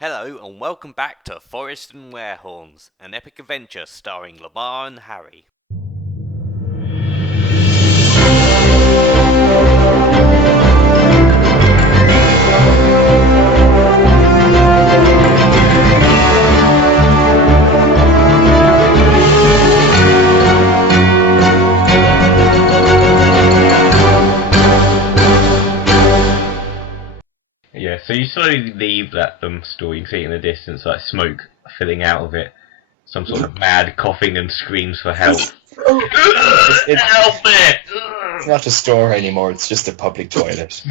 Hello and welcome back to Forest and Wearhorns, an epic adventure starring Lamarr and Harry. Yeah, so you slowly leave that store. You can see it in the distance, like smoke filling out of it. Some sort of mad coughing and screams for help. Help me! It's not a store anymore, it's just a public toilet.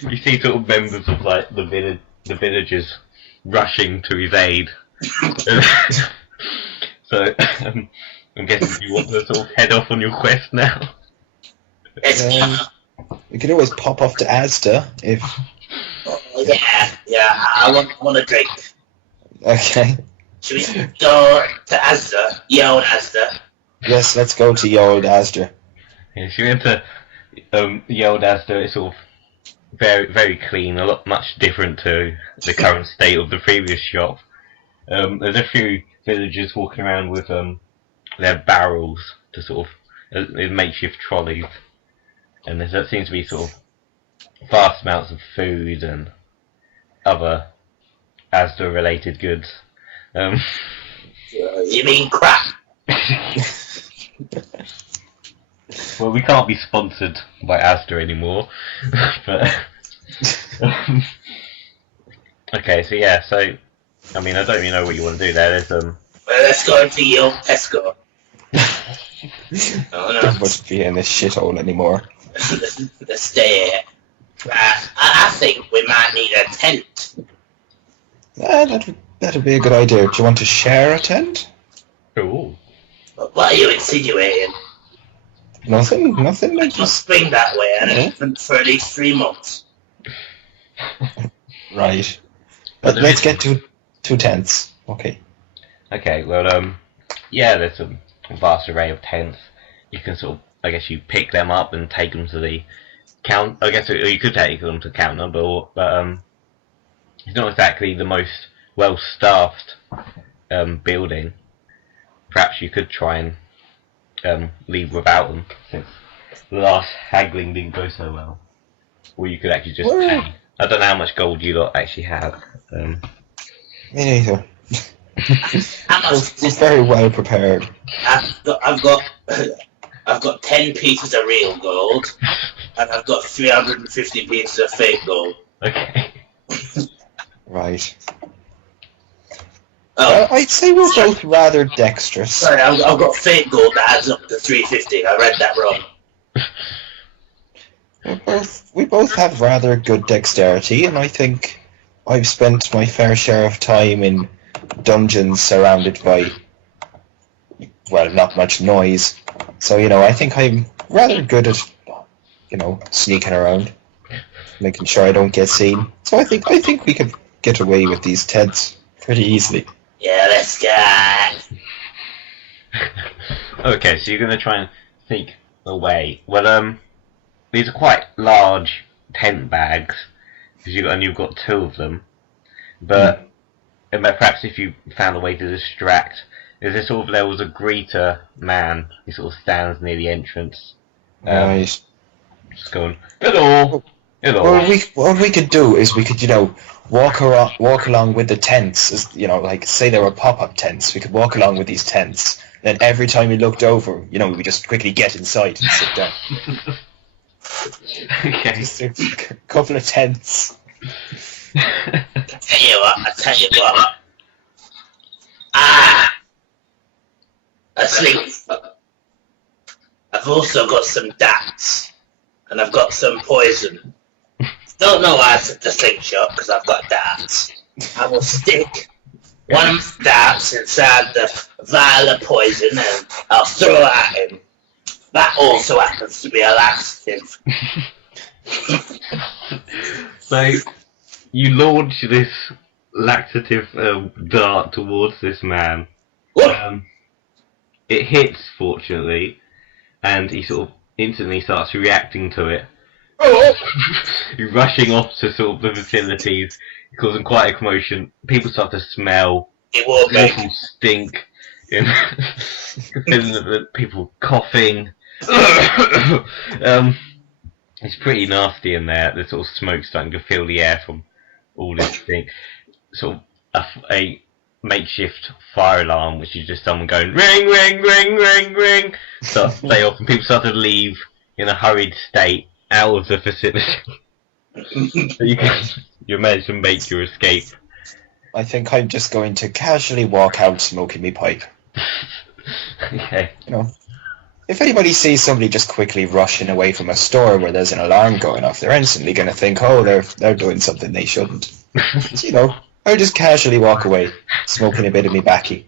You see sort of members of like the villagers rushing to his aid. So I'm guessing you want to sort of head off on your quest now. You could always pop off to Asda if... I want a drink. Okay. Should we go to Asda? Yeah, old Asda. Yes, let's go to your old Asda. Yeah, if you enter the old Asda, it's sort of very, very clean, much different to the current state of the previous shop. There's a few villagers walking around with their barrels to sort of makeshift trolleys, and there seems to be sort of vast amounts of food and other Asda-related goods. You mean crap? Well, we can't be sponsored by Asda anymore, but okay. So yeah, I mean, I don't really know what you want to do there. There's Well, let's go into your Tesco. Oh no. Don't want to be in this shithole anymore. Let's stay here. I think we might need a tent. That'd be a good idea. Do you want to share a tent? Ooh. What are you insinuating? Nothing. I Just just spring that way and for at least 3 months. right. Let's get two tents. Okay. Okay. Well, yeah. There's a vast array of tents. You can sort of, I guess, you pick them up and take them to the count. I guess you could take them to counter, but it's not exactly the most well-staffed building. Perhaps you could try and leave without them, since the last haggling didn't go so well. Or you could actually just pay. I don't know how much gold you lot actually have. Me neither. How much We're very well prepared. I've got 10 pieces of real gold, and I've got 350 pieces of fake gold. Okay. Right. Oh, I'd say we're both rather dexterous. sorry, I've got fake gold that adds up to 350. I read that wrong. We both have rather good dexterity, and I think I've spent my fair share of time in dungeons surrounded by, well, not much noise. So, I think I'm rather good at, sneaking around, making sure I don't get seen. So I think we could get away with these tents pretty easily. Yeah, let's go. Okay, so you're going to try and sneak away. Well, these are quite large tent bags, because you've got two of them. But perhaps if you found a way to distract, there was a greeter man who sort of stands near the entrance. Right. Just going, hello, hello. What we could do is we could, walk along with the tents. As, like say there were pop-up tents. We could walk along with these tents. Then every time we looked over, we would just quickly get inside and sit down. Okay. Just a couple of tents. I tell you what. A sling. I've also got some darts, and I've got some poison. Don't know why I said the slingshot, because I've got darts. I will stick one of the darts inside the vial of poison, and I'll throw it at him. That also happens to be a laxative. So you launch this laxative dart towards this man. It hits, fortunately, and he sort of instantly starts reacting to it. You're rushing off to sort of the facilities, causing quite a commotion. People start to smell. It will be. Awful stink. People coughing. It's pretty nasty in there. The sort of smoke starting to fill the air from all this thing. Sort of a makeshift fire alarm, which is just someone going ring, ring, ring, ring, ring. Starts to play off, and people start to leave in a hurried state out of the facility. So you manage to make your escape. I think I'm just going to casually walk out smoking me pipe. Okay. You know, if anybody sees somebody just quickly rushing away from a store where there's an alarm going off, they're instantly going to think, oh, they're doing something they shouldn't. So, you know, I'll just casually walk away, smoking a bit of me backy.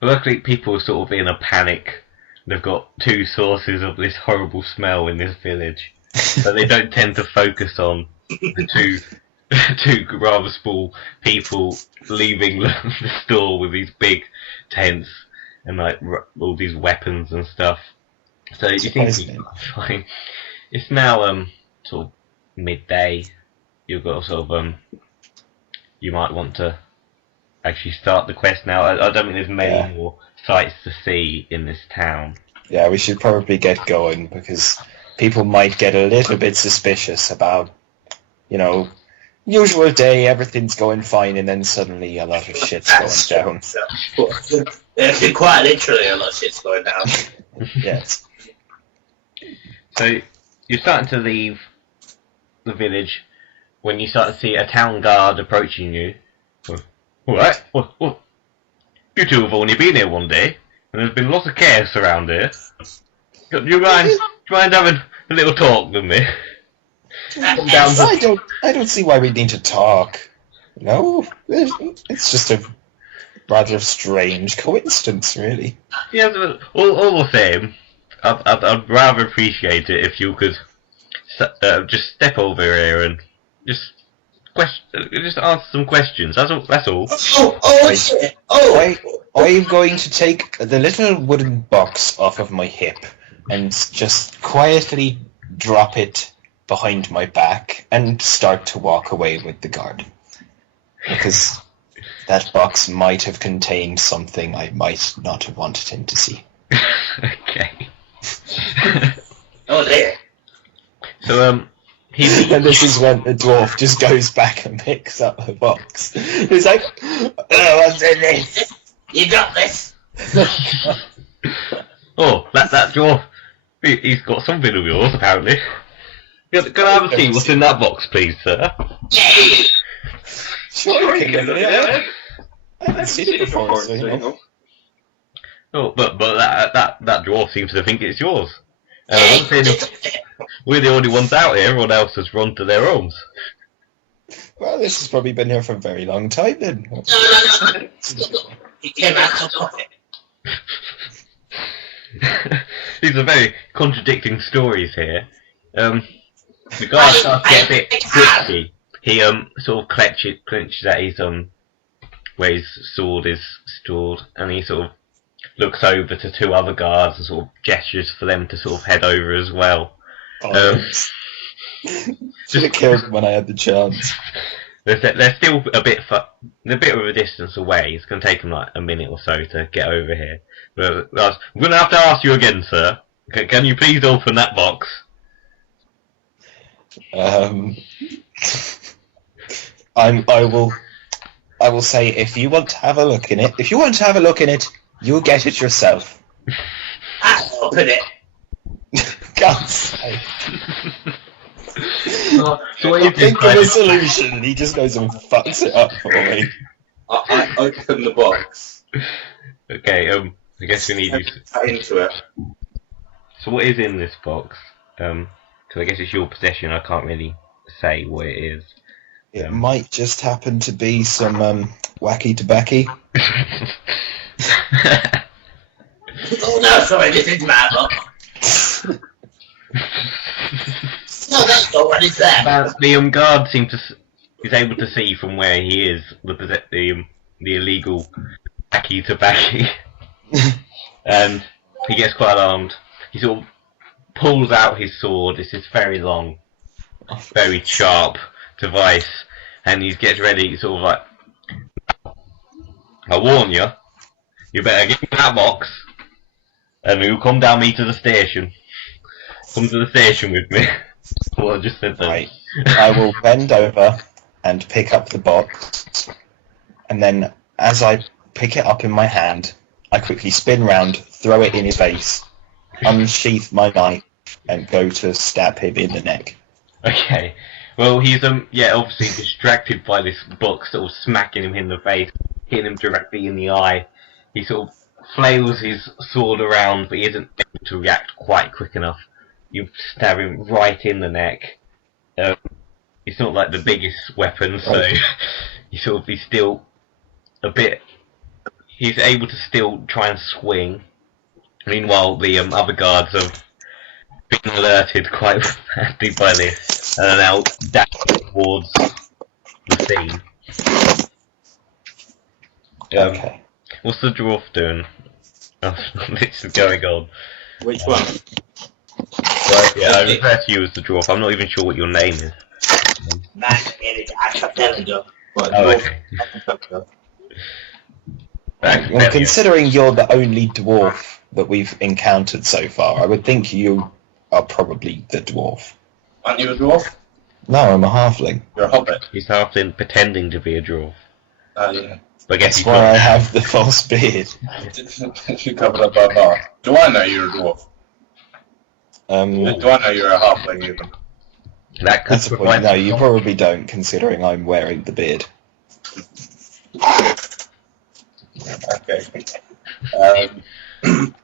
Luckily, people are sort of in a panic. They've got two sources of this horrible smell in this village, so they don't tend to focus on the two rather small people leaving the store with these big tents and like all these weapons and stuff. So you think it's fine. It's now sort of midday. You've got sort of you might want to actually start the quest now. I don't think there's many more sights to see in this town. Yeah, we should probably get going because people might get a little bit suspicious about, you know, usual day, everything's going fine, and then suddenly a lot of shit's going down. Quite literally a lot of shit's going down. Yes. So you're starting to leave the village when you start to see a town guard approaching you. What? What? You two have only been here one day, and there's been lots of chaos around here. Do you mind having a little talk with me? I don't see why we need to talk. No, it's just a rather strange coincidence, really. Yeah, but all the same, I'd rather appreciate it if you could just step over here and just answer some questions. That's all. Shit! I'm going to take the little wooden box off of my hip and just quietly drop it behind my back and start to walk away with the guard. Because that box might have contained something I might not have wanted him to see. Okay. Oh dear. So, and this is when the dwarf just goes back and picks up the box. He's like, oh, what's in this? You got this. Oh, that dwarf, he's got something of yours, apparently. Can I have a see what's in that box, please, sir? Sure, I haven't seen it before, so you know. Oh, but that dwarf seems to think it's yours. We're the only ones out here, everyone else has run to their homes. Well, this has probably been here for a very long time then. No. He came out of pocket. These are very contradicting stories here. The guy starts to get a bit twitchy. He sort of clenches at his where his sword is stored, and he sort of looks over to two other guards and sort of gestures for them to sort of head over as well. Should have killed when I had the chance. They're still a bit of a distance away. It's going to take them like a minute or so to get over here. But I'm going to have to ask you again, sir. Can you please open that box? I will say if you want to have a look in it, you'll get it yourself. I'll open it. God's sake. So what I think of a solution, he just goes and fucks it up for me. I open the box. Okay, I guess we need you Into it. So what is in this box? Because I guess it's your possession, I can't really say what it is. It might just happen to be some wacky tobacco. Oh no, sorry, this is my book. No, that's not what is there. The guard is able to see from where he is the illegal wacky tobacco. And he gets quite alarmed. He sort of pulls out his sword. It's this very long, very sharp device, and he gets ready, sort of like, I warn you, you better give me that box, and you'll come down me to the station. Come to the station with me. What I just said then. Right. I will bend over and pick up the box, and then as I pick it up in my hand, I quickly spin round, throw it in his face, unsheath my knife, and go to stab him in the neck. Okay. Well, he's obviously distracted by this box sort of smacking him in the face, hitting him directly in the eye. He sort of flails his sword around, but he isn't able to react quite quick enough. You stab him right in the neck. It's not like the biggest weapon, so he's still a bit. He's able to still try and swing. Meanwhile, the other guards have been alerted quite badly by this and are now dashing towards the scene. Okay. What's the dwarf doing? Oh, this is going on. Which one? Yeah, I refer to you as the dwarf. I'm not even sure what your name is. NQDND Archipeligo. Oh, okay. Well, considering you're the only dwarf that we've encountered so far, I would think you are probably the dwarf. Aren't you a dwarf? No, I'm a halfling. You're a hobbit. He's halfling pretending to be a dwarf. Yeah. But I guess That's he's why I not. have the false beard. You covered up our bar. Do I know you're a dwarf? Do I know you're a halfling even? That could That's the point. No, you probably don't, considering I'm wearing the beard. Okay.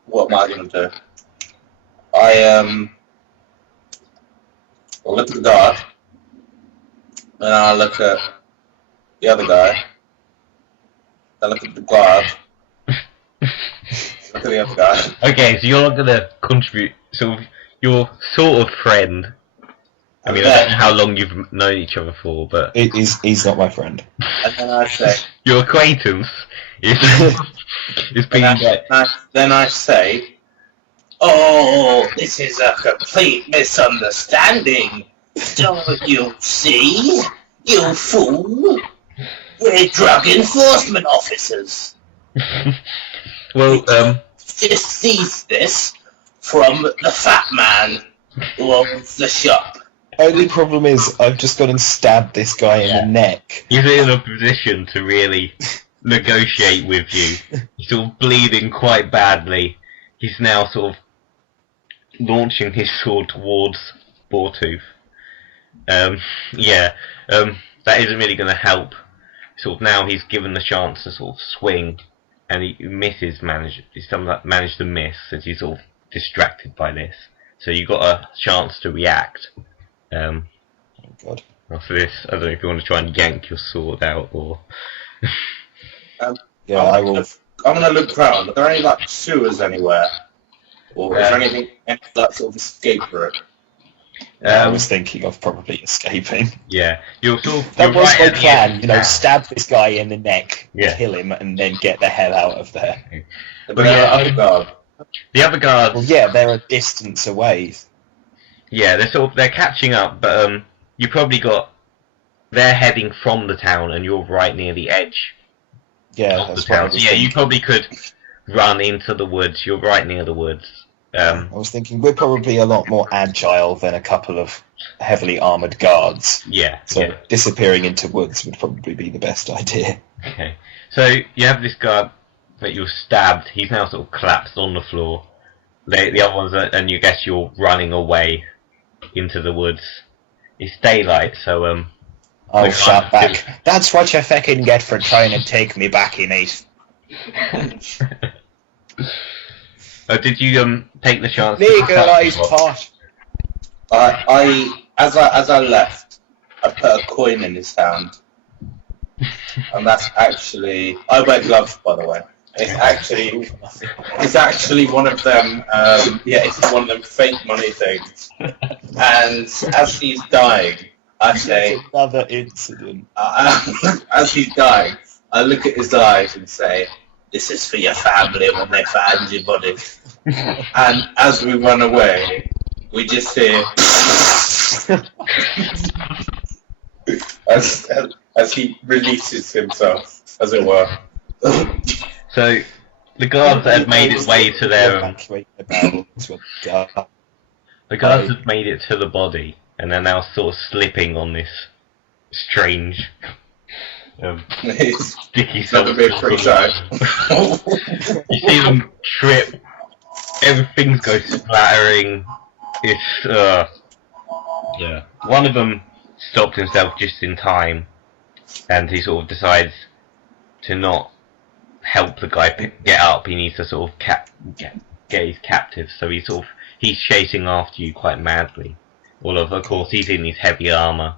What am I going to do? I'll look at the guard, then I'll look at the other guy, then look at the guard, look at the other guy. Okay, so you're not gonna contribute. Your sort of friend. I mean, I don't know how long you've known each other for, but He's not my friend. And then I say, your acquaintance is being Then I say, oh, this is a complete misunderstanding. Don't you see? You fool! We're drug enforcement officers. well, Just seize this from the fat man who owns the shop. Only problem is, I've just gone and stabbed this guy in the neck. he's in a position to really negotiate with you. He's sort of bleeding quite badly. He's now sort of launching his sword towards Boar-Tooth. That isn't really going to help. Sort of now he's given the chance to sort of swing, and he managed to miss as he's sort of distracted by this. So you got a chance to react. Oh God. After this, I don't know if you want to try and yank your sword out or. Yeah, I will. I'm going to look around. Are there any like sewers anywhere? Or is there anything like sort of escape route? I was thinking of probably escaping. Yeah, you're sort of. That you're was right my at the plan, edge you know, of stab this guy in the neck, Yeah. kill him, and then get the hell out of there. But other guard. the other guards. Well, yeah, they're a distance away. Yeah, they're catching up, but you probably got. They're heading from the town, and you're right near the edge Yeah, of the that's what I town. was So yeah, you thinking. probably could run into the woods. You're right near the woods. I was thinking we're probably a lot more agile than a couple of heavily armoured guards. Yeah. So Yeah. disappearing into woods would probably be the best idea. Okay. So you have this guard that you stabbed. He's now sort of collapsed on the floor. The other ones, and you guess you're running away into the woods. It's daylight, so I'll Like, shout back, that's what you fucking get for trying to take me back, you mate. did you take the chance? Legalised pot. As I left, I put a coin in his hand, and that's actually. I wear gloves, by the way. It's actually one of them. It's one of them fake money things. And as he's dying, I say, Another incident. as he's dying, I look at his eyes and say, "This is for your family when they find your body." And as we run away, we just hear as he releases himself, as it were. So the guards that had made its way to their Evacuate the barrels with guard. the guards had made it to the body, and they're now sort of slipping on this strange It's sticky never been free show. You see them trip, everything goes splattering. It's yeah. One of them stopped himself just in time, and he sort of decides to not help the guy get up. He needs to sort of get his captive, so he's chasing after you quite madly. Of course, he's in his heavy armor.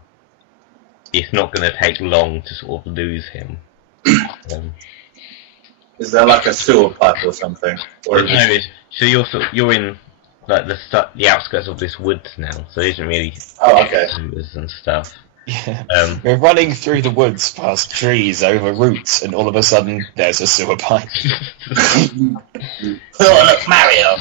It's not going to take long to sort of lose him. Is there like a sewer pipe or something? Or is it... So you're in like the outskirts of this woods now, so there isn't really Oh, okay. sewers and stuff. Yeah. We're running through the woods past trees over roots, and all of a sudden there's a sewer pipe. Oh, look, Mario.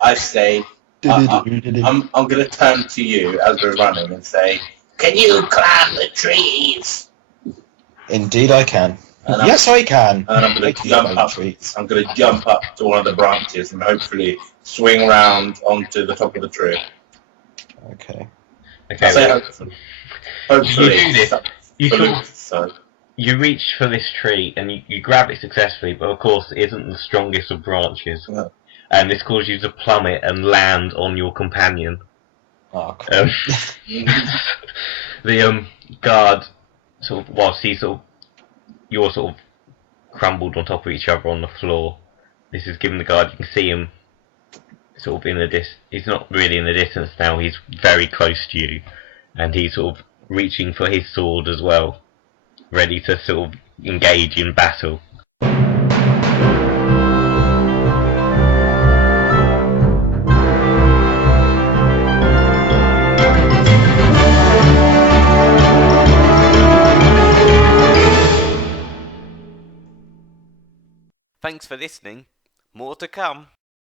I say, I'm going to turn to you as we're running and say, Can you climb the trees? Indeed, I can. And Yes, I can. and I'm going to jump up. Trees. I'm going to jump up to one of the branches and hopefully swing around onto the top of the tree. Okay. I say Well, hopefully. Hopefully. You do this. You sort So, You reach for this tree and you grab it successfully, but of course it isn't the strongest of branches. No. And this causes you to plummet and land on your companion. Oh, cool. The guard, whilst you're sort of crumbled on top of each other on the floor. This is giving the guard, you can see him sort of in the he's not really in the distance now, he's very close to you. And he's sort of reaching for his sword as well, ready to sort of engage in battle. Thanks for listening. More to come.